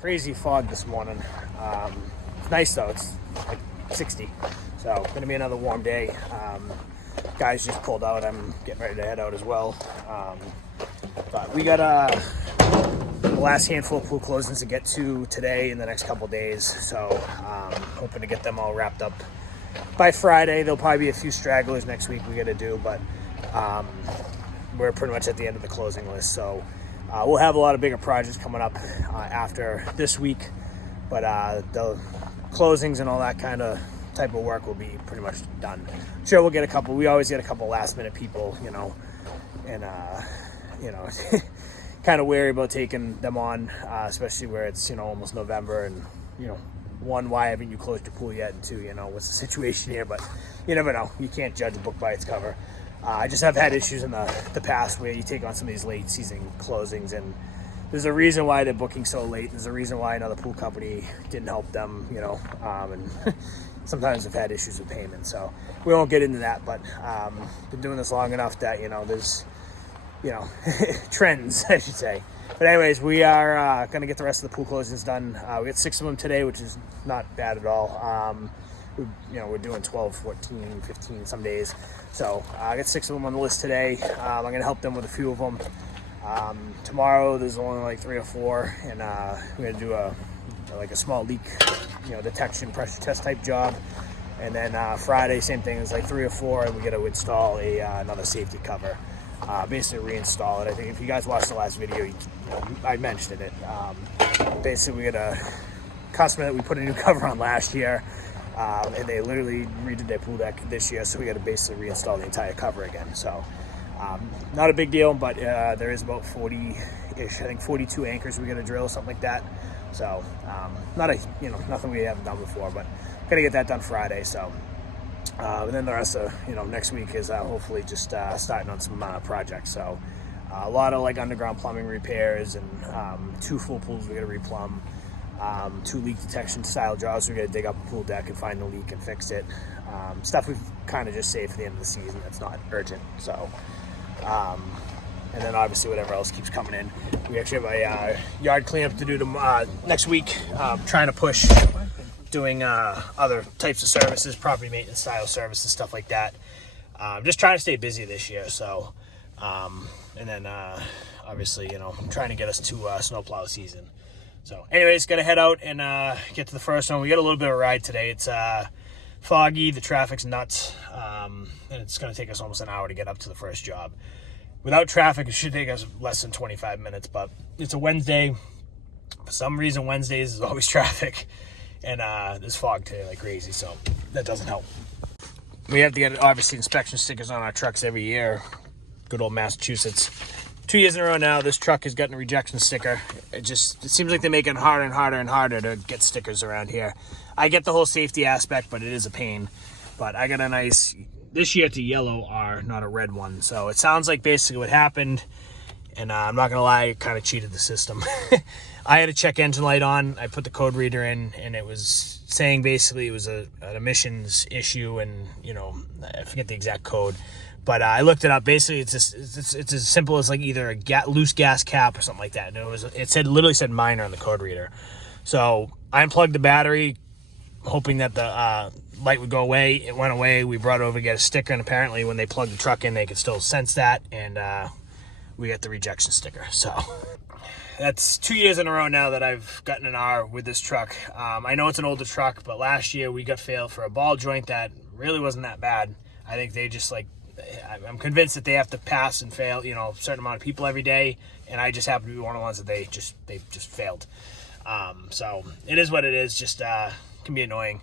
crazy fog this morning. It's nice though. It's like 60, so gonna be another warm day. Guys just pulled out. I'm getting ready to head out as well. But we got the last handful of pool closings to get to today in the next couple days, so hoping to get them all wrapped up by Friday. There'll probably be a few stragglers next week we got to do, but we're pretty much at the end of the closing list, so we'll have a lot of bigger projects coming up after this week, but the closings and all that kind of type of work will be pretty much done. Sure, we'll get a couple. We always get a couple last minute people, and kind of wary about taking them on, especially where it's almost November, and one, why haven't you closed your pool yet, and two, what's the situation here? But you never know. You can't judge a book by its cover. I just have had issues in the past where you take on some of these late season closings, and there's a reason why they're booking so late. There's a reason why another pool company didn't help them, and sometimes they've had issues with payment. So we won't get into that, but been doing this long enough that there's trends, I should say. But anyways, we are going to get the rest of the pool closings done. We got 6 of them today, which is not bad at all. We're doing 12, 14, 15 some days. So I got 6 of them on the list today. I'm going to help them with a few of them. Tomorrow there's only like 3 or 4, and we're going to do a small leak, detection pressure test type job. And then Friday, same thing, it's like 3 or 4, and we got to install another safety cover. Basically reinstall it. I think if you guys watched the last video, I mentioned it. Basically, we got a customer that we put a new cover on last year, and they literally redid their pool deck this year, so we got to basically reinstall the entire cover again. So not a big deal, but there is about 40-ish, I think 42 anchors we got to drill, something like that. So nothing we haven't done before, but got to get that done Friday. So. And then the rest of next week is hopefully just starting on some projects. So a lot of underground plumbing repairs, and 2 full pools we got to replumb, 2 leak detection style jobs. We got to dig up a pool deck and find the leak and fix it. Stuff we've kind of just saved for the end of the season that's not urgent. So and then obviously whatever else keeps coming in. We actually have a yard cleanup to do next week. Trying to push doing other types of services, property maintenance style services, stuff like that. Just trying to stay busy this year. So, and then obviously, trying to get us to snowplow season. So anyways, got to head out and get to the first one. We got a little bit of a ride today. It's foggy, the traffic's nuts, and it's going to take us almost an hour to get up to the first job. Without traffic, it should take us less than 25 minutes, but it's a Wednesday. For some reason, Wednesdays is always traffic. And there's fog today like crazy, so that doesn't help. We have to get, obviously, inspection stickers on our trucks every year. Good old Massachusetts. 2 years in a row now, this truck has gotten a rejection sticker. It seems like they're making it harder and harder and harder to get stickers around here. I get the whole safety aspect, but it is a pain. But I got a nice, this year it's a yellow R, not a red one. So it sounds like basically what happened, and I'm not going to lie, it kind of cheated the system. I had a check engine light on. I put the code reader in, and it was saying basically it was an emissions issue, and I forget the exact code, but I looked it up. Basically, it's as simple as either a loose gas cap or something like that. And it literally said minor on the code reader. So I unplugged the battery, hoping that the light would go away. It went away. We brought it over to get a sticker, and apparently when they plugged the truck in, they could still sense that, and we got the rejection sticker. So that's 2 years in a row now that I've gotten an R with this truck. I know it's an older truck, but last year we got failed for a ball joint that really wasn't that bad. I think they just I'm convinced that they have to pass and fail, a certain amount of people every day, and I just happen to be one of the ones that they just failed. So it is what it is. Just can be annoying,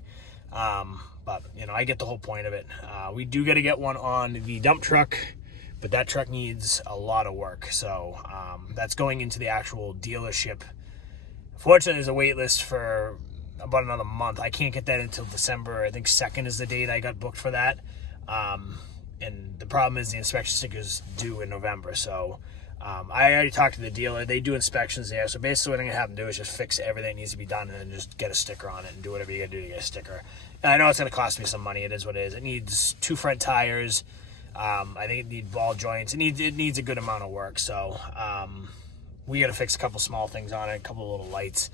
but I get the whole point of it. We do got to get one on the dump truck. But that truck needs a lot of work, so that's going into the actual dealership. Fortunately, there's a wait list for about another month. I can't get that until December. I think 2nd is the date I got booked for that. And the problem is the inspection sticker's due in November. So I already talked to the dealer. They do inspections there. So basically what I'm going to have them do is just fix everything that needs to be done and then just get a sticker on it and do whatever you got to do to get a sticker. And I know it's going to cost me some money. It is what it is. It needs 2 front tires. I think it needs ball joints. It needs a good amount of work. So we got to fix a couple small things on it, a couple of little lights.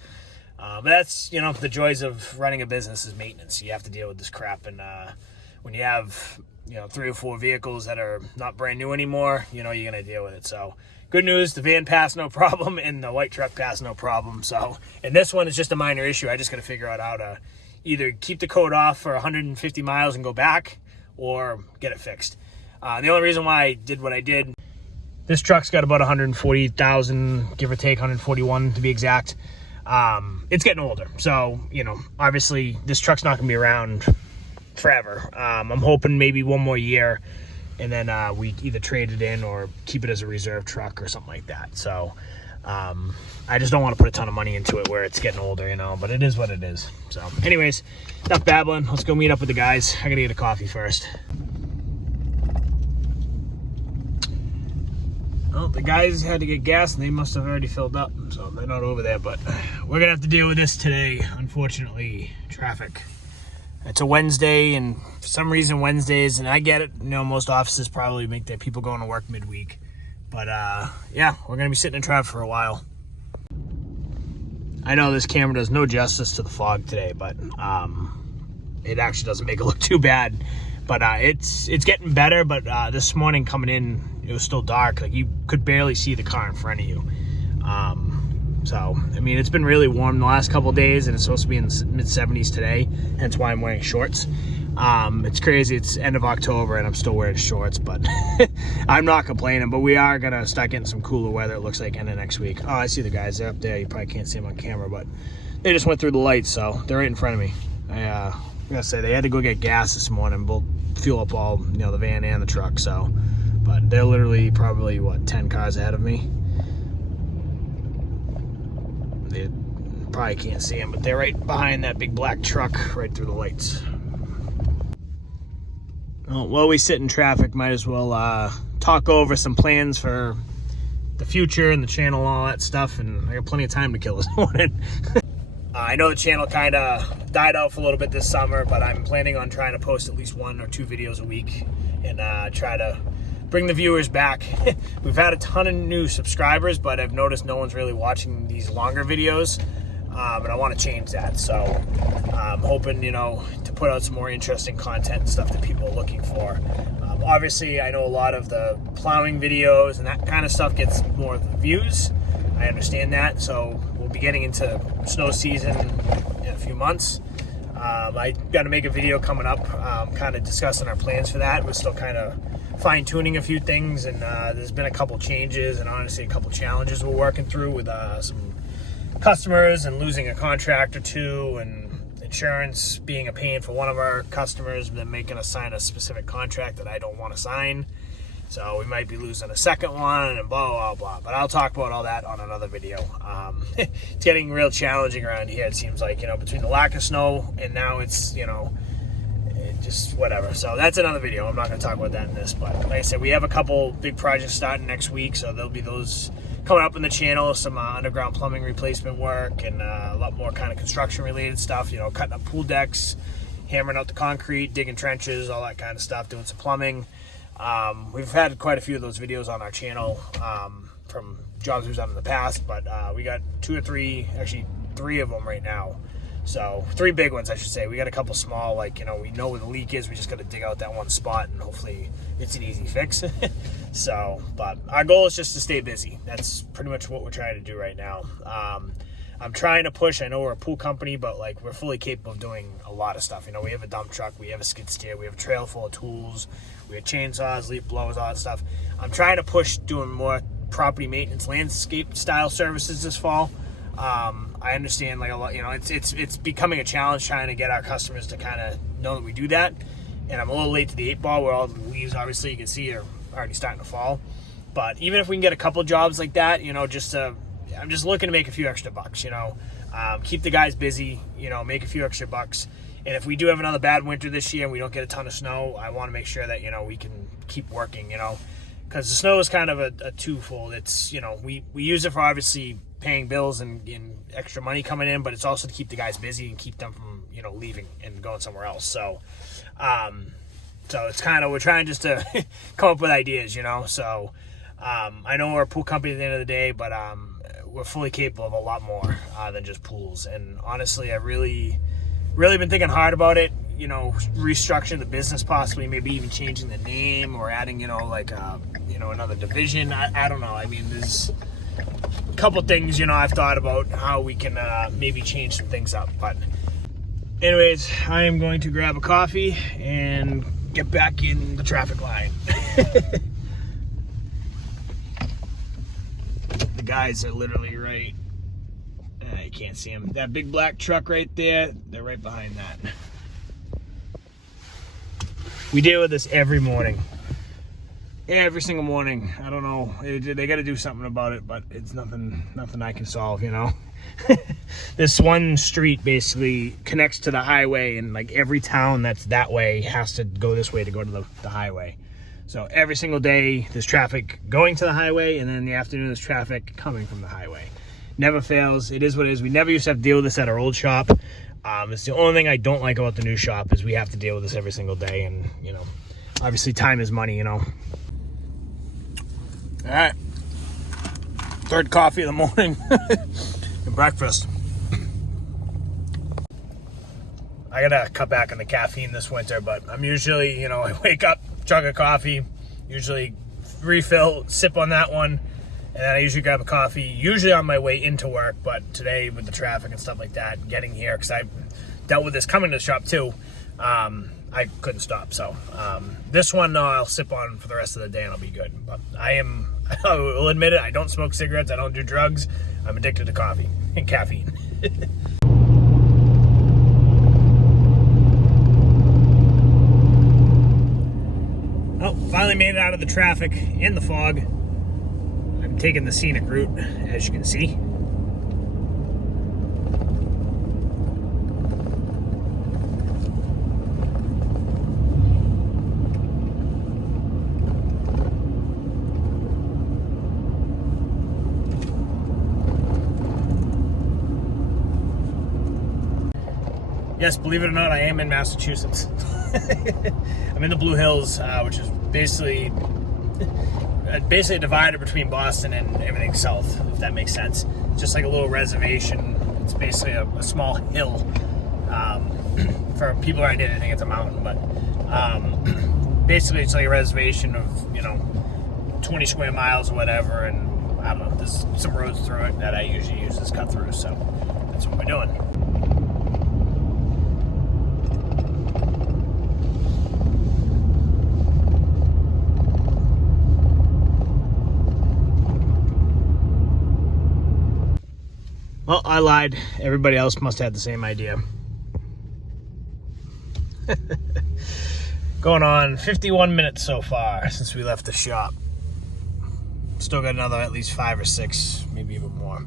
But that's, the joys of running a business is maintenance. You have to deal with this crap. And when you have, 3 or 4 vehicles that are not brand new anymore, you're going to deal with it. So good news, the van passed no problem and the white truck passed no problem. So, and this one is just a minor issue. I just got to figure out how to either keep the code off for 150 miles and go back or get it fixed. The only reason why I did what I did, this truck's got about 140,000, give or take 141 to be exact. It's getting older. So, obviously this truck's not going to be around forever. I'm hoping maybe one more year and then we either trade it in or keep it as a reserve truck or something like that. So I just don't want to put a ton of money into it where it's getting older, but it is what it is. So anyways, enough babbling. Let's go meet up with the guys. I gotta get a coffee first. Well, the guys had to get gas and they must have already filled up, so they're not over there, but we're gonna have to deal with this today. Unfortunately, traffic. It's a Wednesday, and for some reason Wednesdays, and I get it, most offices probably make their people going to work midweek. But yeah, we're gonna be sitting in traffic for a while. I know this camera does no justice to the fog today, but it actually doesn't make it look too bad. But it's getting better, but this morning coming in, it was still dark. Like you could barely see the car in front of you. So, I mean, it's been really warm the last couple of days, and it's supposed to be in the mid-70s today, hence why I'm wearing shorts. It's crazy. It's end of October, and I'm still wearing shorts, but I'm not complaining. But we are going to start getting some cooler weather, it looks like, end of next week. Oh, I see the guys. They're up there. You probably can't see them on camera, but they just went through the lights, so they're right in front of me. I'm going to say they had to go get gas this morning, both fuel up all, the van and the truck, so. But they're literally probably, 10 cars ahead of me. They probably can't see them, but they're right behind that big black truck right through the lights. Well, while we sit in traffic, might as well talk over some plans for the future and the channel and all that stuff, and I got plenty of time to kill this morning. I know the channel kind of died out for a little bit this summer, but I'm planning on trying to post at least 1 or 2 videos a week and try to bring the viewers back. We've had a ton of new subscribers, but I've noticed no one's really watching these longer videos, and I want to change that. So I'm hoping, to put out some more interesting content and stuff that people are looking for. Obviously, I know a lot of the plowing videos and that kind of stuff gets more views. I understand that, so we'll be getting into snow season in a few months. I got to make a video coming up kind of discussing our plans for that. We're still kind of fine-tuning a few things, and there's been a couple changes and honestly a couple challenges we're working through with some customers and losing a contract or 2 and insurance being a pain for one of our customers, then making us sign a specific contract that I don't want to sign. So we might be losing a second one and blah, blah, blah. But I'll talk about all that on another video. It's getting real challenging around here, it seems like, between the lack of snow and now it's, just whatever. So that's another video. I'm not going to talk about that in this. But like I said, we have a couple big projects starting next week. So there'll be those coming up in the channel, some underground plumbing replacement work and a lot more kind of construction related stuff, cutting up pool decks, hammering out the concrete, digging trenches, all that kind of stuff, doing some plumbing. We've had quite a few of those videos on our channel from jobs we've done in the past, but we got 2 or 3, actually 3 of them right now. So 3 big ones, I should say. We got a couple small, we know where the leak is. We just got to dig out that one spot, and hopefully it's an easy fix. So, but our goal is just to stay busy. That's pretty much what we're trying to do right now. I'm trying to push. I know we're a pool company, but we're fully capable of doing a lot of stuff. We have a dump truck, we have a skid steer, we have a trailer full of tools, we have chainsaws, leaf blowers, all that stuff. I'm trying to push doing more property maintenance, landscape style services this fall. I understand a lot, it's becoming a challenge trying to get our customers to kind of know that we do that. And I'm a little late to the 8 ball where all the leaves, obviously, you can see are already starting to fall. But even if we can get a couple jobs like that, I'm just looking to make a few extra bucks, keep the guys busy, make a few extra bucks. And if we do have another bad winter this year and we don't get a ton of snow, I want to make sure that, we can keep working, because the snow is kind of a twofold. It's, we use it for obviously paying bills and extra money coming in, but it's also to keep the guys busy and keep them from, leaving and going somewhere else. So, so it's kind of, we're trying just to come up with ideas, So, I know we're a pool company at the end of the day, but we're fully capable of a lot more than just pools. And honestly, I really been thinking hard about it. You know, restructuring the business, possibly, maybe even changing the name or adding, you know, like another division. I don't know. I mean, there's a couple things, you know, I've thought about how we can maybe change some things up. But anyways, I am going to grab a coffee and get back in the traffic line. The guys are literally right. You can't see them. That big black truck right there, they're right behind that. We deal with this every morning. Every single morning. I don't know. They got to do something about it, but it's nothing I can solve, you know. This one street basically connects to the highway, and like every town that's that way has to go this way to go to the highway. So every single day there's traffic going to the highway, and then in the afternoon there's traffic coming from the highway. Never fails. It is what it is. We never used to have to deal with this at our old shop. It's the only thing I don't like about the new shop is we have to deal with this every single day, and you know, obviously time is money, you know. All right, third coffee of the morning and breakfast. I gotta cut back on the caffeine this winter, but I'm usually, you know, I wake up, chug a coffee, usually refill, sip on that one, and then I usually grab a coffee, usually on my way into work. But today with the traffic and stuff like that, getting here, because I dealt with this coming to the shop too, I couldn't stop. So this one I'll sip on for the rest of the day and I'll be good. But I will admit it, I don't smoke cigarettes, I don't do drugs, I'm addicted to coffee and caffeine. Oh, finally made it out of the traffic and the fog. I'm taking the scenic route, as you can see. Yes, believe it or not, I am in Massachusetts. I'm in the Blue Hills, which is basically divided between Boston and everything south, if that makes sense. It's just like a little reservation. It's basically a small hill. For people who aren't in it, I think it's a mountain, but basically it's like a reservation of, you know, 20 square miles or whatever, and I don't know, there's some roads through it that I usually use as cut through, so that's what we're doing. Well, I lied. Everybody else must have the same idea. Going on 51 minutes so far since we left the shop. Still got another at least 5 or 6, maybe even more.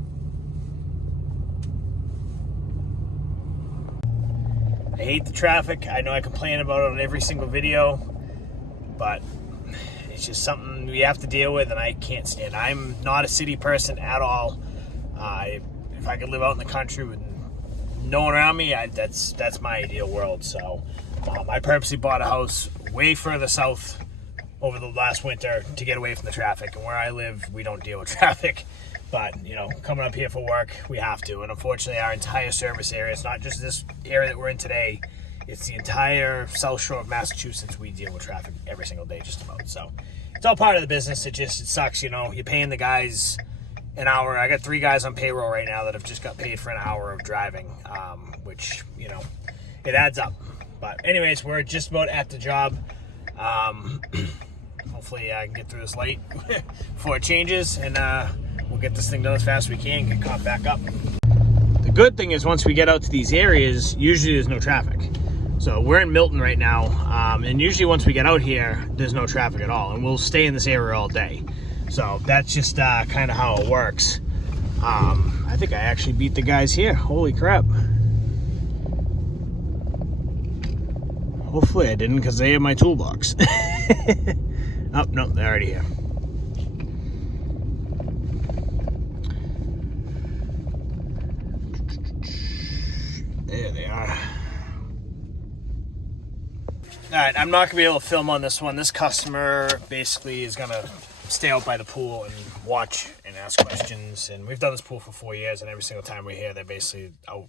I hate the traffic. I know I complain about it on every single video, but it's just something we have to deal with, and I can't stand. I'm not a city person at all. If I could live out in the country with no one around me, that's my ideal world. So I purposely bought a house way further south over the last winter to get away from the traffic. And where I live, we don't deal with traffic. But, you know, coming up here for work, we have to. And unfortunately, our entire service area, it's not just this area that we're in today, it's the entire South Shore of Massachusetts. We deal with traffic every single day, just about. So it's all part of the business. It sucks, you know. You're paying the guys an hour. I got 3 guys on payroll right now that have just got paid for an hour of driving, which, you know, it adds up. But anyways, we're just about at the job. Hopefully I can get through this light before it changes, and we'll get this thing done as fast as we can, get caught back up. The good thing is once we get out to these areas, usually there's no traffic. So we're in Milton right now, and usually once we get out here, there's no traffic at all, and we'll stay in this area all day. So that's just kind of how it works. I think I actually beat the guys here. Holy crap. Hopefully I didn't, because they have my toolbox. Oh, no, they're already here. There they are. All right, I'm not going to be able to film on this one. This customer basically is going to stay out by the pool and watch and ask questions. And we've done this pool for 4 years, and every single time we're here, they're basically out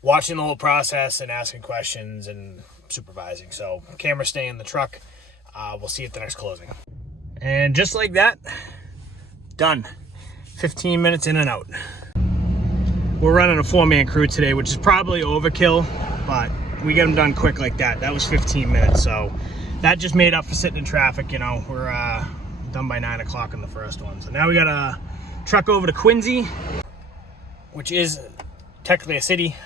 watching the whole process and asking questions and supervising. So camera stay in the truck. We'll see you at the next closing. And just like that, done. 15 minutes in and out. We're running a 4-man crew today, which is probably overkill, but we get them done quick like that. That was 15 minutes, so that just made up for sitting in traffic. You know, we're done by 9 o'clock on the first one. So now we got to truck over to Quincy, which is technically a city.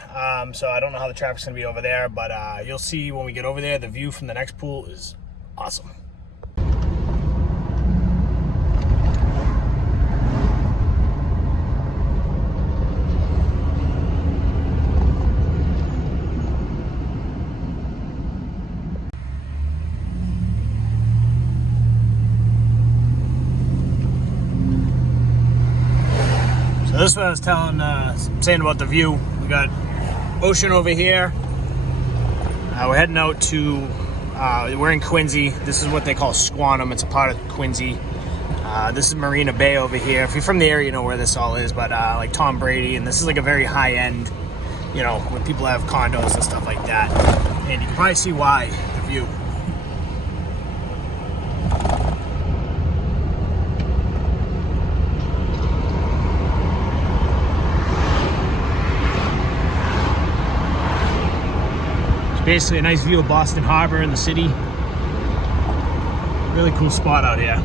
So I don't know how the traffic's gonna be over there, but you'll see when we get over there. The view from the next pool is awesome. So this one I was saying about the view. We got ocean over here. We're heading out to, we're in Quincy. This is what they call Squantum. It's a part of Quincy. This is Marina Bay over here. If you're from the area, you know where this all is, but like Tom Brady, and this is like a very high end, you know, where people have condos and stuff like that. And you can probably see why, the view. Basically a nice view of Boston Harbor and the city. Really cool spot out here.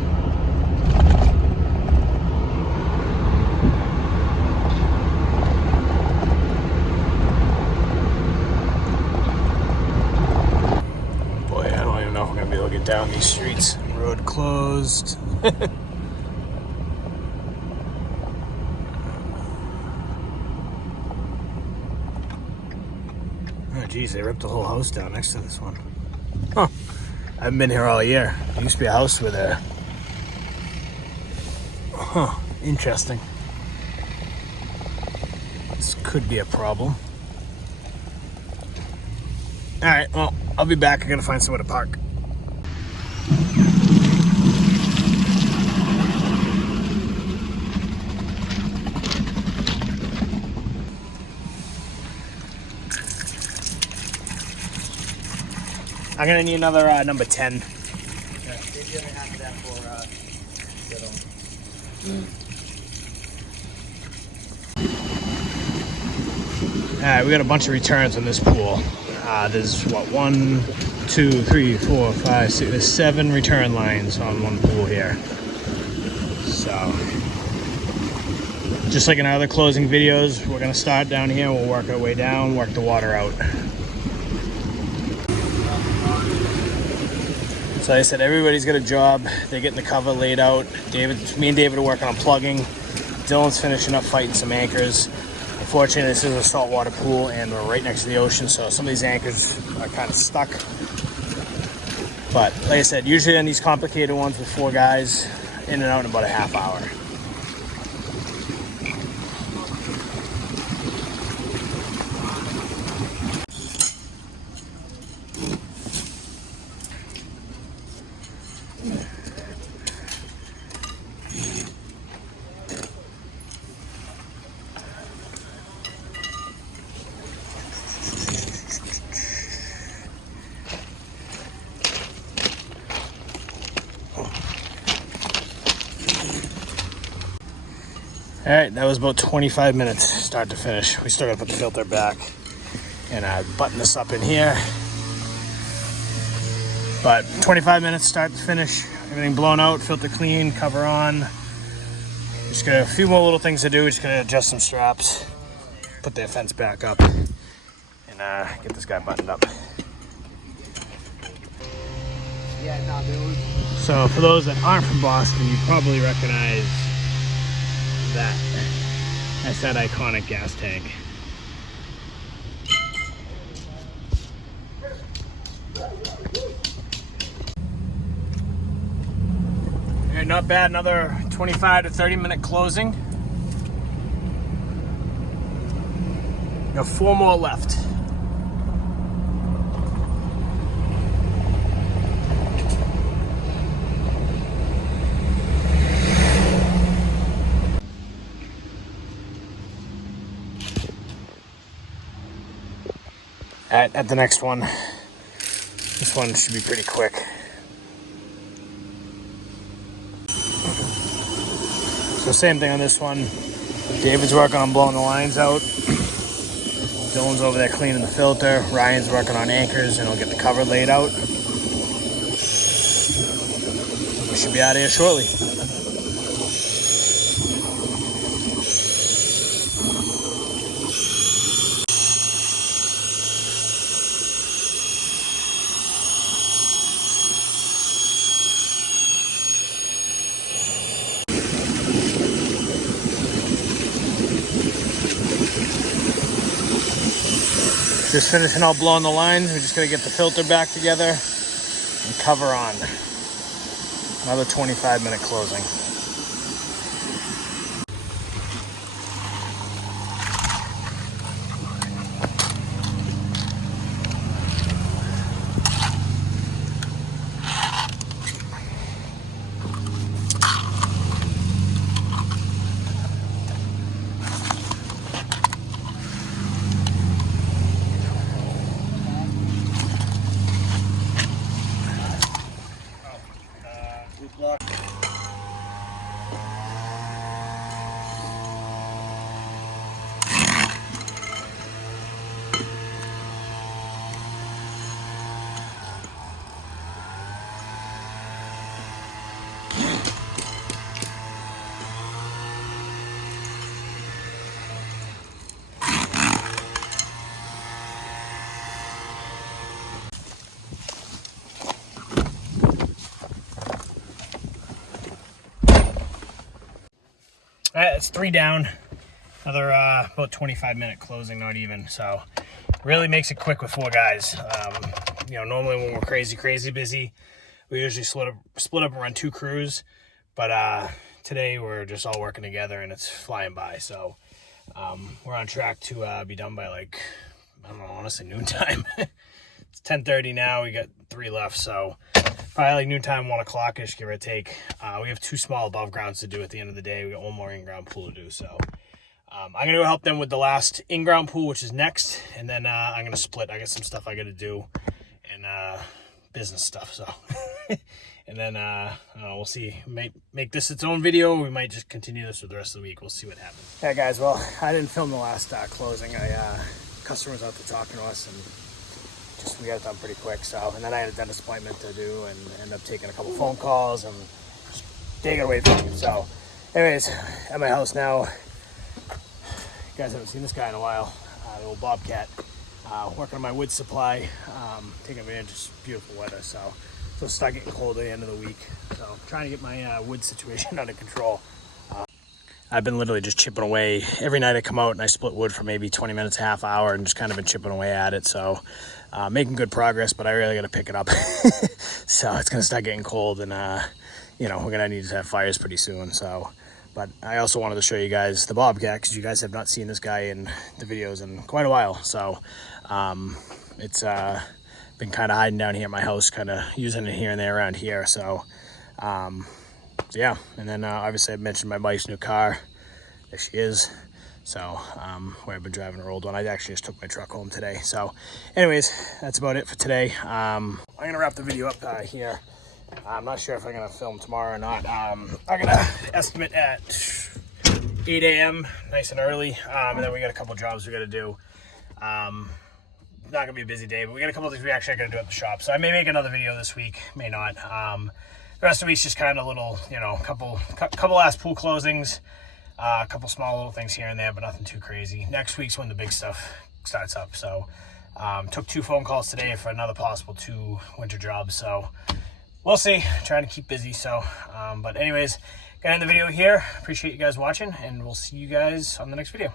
Boy, I don't even know if I'm gonna be able to get down these streets. Road closed. Geez, they ripped the whole house down next to this one. Huh. I haven't been here all year. There used to be a house over there. Huh. Interesting. This could be a problem. Alright, well, I'll be back. I gotta find somewhere to park. I'm gonna need another number 10. Yeah, Alright, we got a bunch of returns on this pool. There's what, 1, 2, 3, 4, 5, 6, there's 7 return lines on one pool here. So, just like in other closing videos, we're gonna start down here, we'll work our way down, work the water out. So like I said, everybody's got a job. They're getting the cover laid out. Me and David are working on plugging. Dylan's finishing up fighting some anchors. Unfortunately, this is a saltwater pool and we're right next to the ocean, so some of these anchors are kind of stuck. But like I said, usually on these complicated ones with 4 guys, in and out in about a half hour. All right, that was about 25 minutes start to finish. We still gotta put the filter back and button this up in here. But 25 minutes start to finish. Everything blown out, filter clean, cover on. Just got a few more little things to do. Just gonna adjust some straps, put the fence back up, and get this guy buttoned up. So for those that aren't from Boston, you probably recognize that. That's that iconic gas tank. Okay, not bad, another 25 to 30 minute closing. Got 4 more left. at the next one. This one should be pretty quick. So same thing on this one. David's working on blowing the lines out. Dylan's over there cleaning the filter. Ryan's working on anchors and he'll get the cover laid out. We should be out of here shortly. Just finishing all blowing the lines. We're just gonna get the filter back together and cover on. Another 25-minute closing. All right, that's 3 down. Another about 25-minute closing, not even. So really makes it quick with 4 guys. You know, normally when we're crazy busy, we usually split up and run 2 crews. But today we're just all working together and it's flying by. So we're on track to be done by, like, I don't know, honestly, noontime. It's 10:30 now. We got 3 left. So probably like noontime, 1 o'clock-ish, give or take. We have 2 small above grounds to do at the end of the day. We got 1 more in-ground pool to do. So I'm going to go help them with the last in-ground pool, which is next. And then I'm going to split. I got some stuff I got to do and business stuff. So, and then we'll see. Might make this its own video. We might just continue this for the rest of the week. We'll see what happens. Yeah, guys. Well, I didn't film the last closing. Customers out there talking to us and we got it done pretty quick. So, and then I had a dentist appointment to do and ended up taking a couple phone calls and just day got away from me. So anyways, at my house now. You guys haven't seen this guy in a while. The old Bobcat. Working on my wood supply. Taking advantage of this beautiful weather. So it'll start getting cold at the end of the week. So trying to get my wood situation under control. I've been literally just chipping away. Every night I come out and I split wood for maybe 20 minutes, half hour, and just kind of been chipping away at it. So making good progress, but I really got to pick it up. So it's going to start getting cold and, you know, we're going to need to have fires pretty soon. So, but I also wanted to show you guys the Bobcat because you guys have not seen this guy in the videos in quite a while. So it's been kind of hiding down here at my house, kind of using it here and there around here. So yeah, and then obviously I mentioned my wife's new car. There she is. So where I've been driving her old one. I actually just took my truck home today. So anyways, that's about it for today. I'm gonna wrap the video up here. I'm not sure if I'm gonna film tomorrow or not. I'm gonna estimate at 8 a.m. nice and early, and then we got a couple jobs we got to do. Not gonna be a busy day, but we got a couple things we actually are gonna do at the shop. So I may make another video this week, may not. The rest of the week's just kind of little, you know, couple last pool closings, a couple small little things here and there, but nothing too crazy. Next week's when the big stuff starts up. So took 2 phone calls today for another possible 2 winter jobs. So we'll see. Trying to keep busy. So, but anyways, gonna end the video here. Appreciate you guys watching, and we'll see you guys on the next video.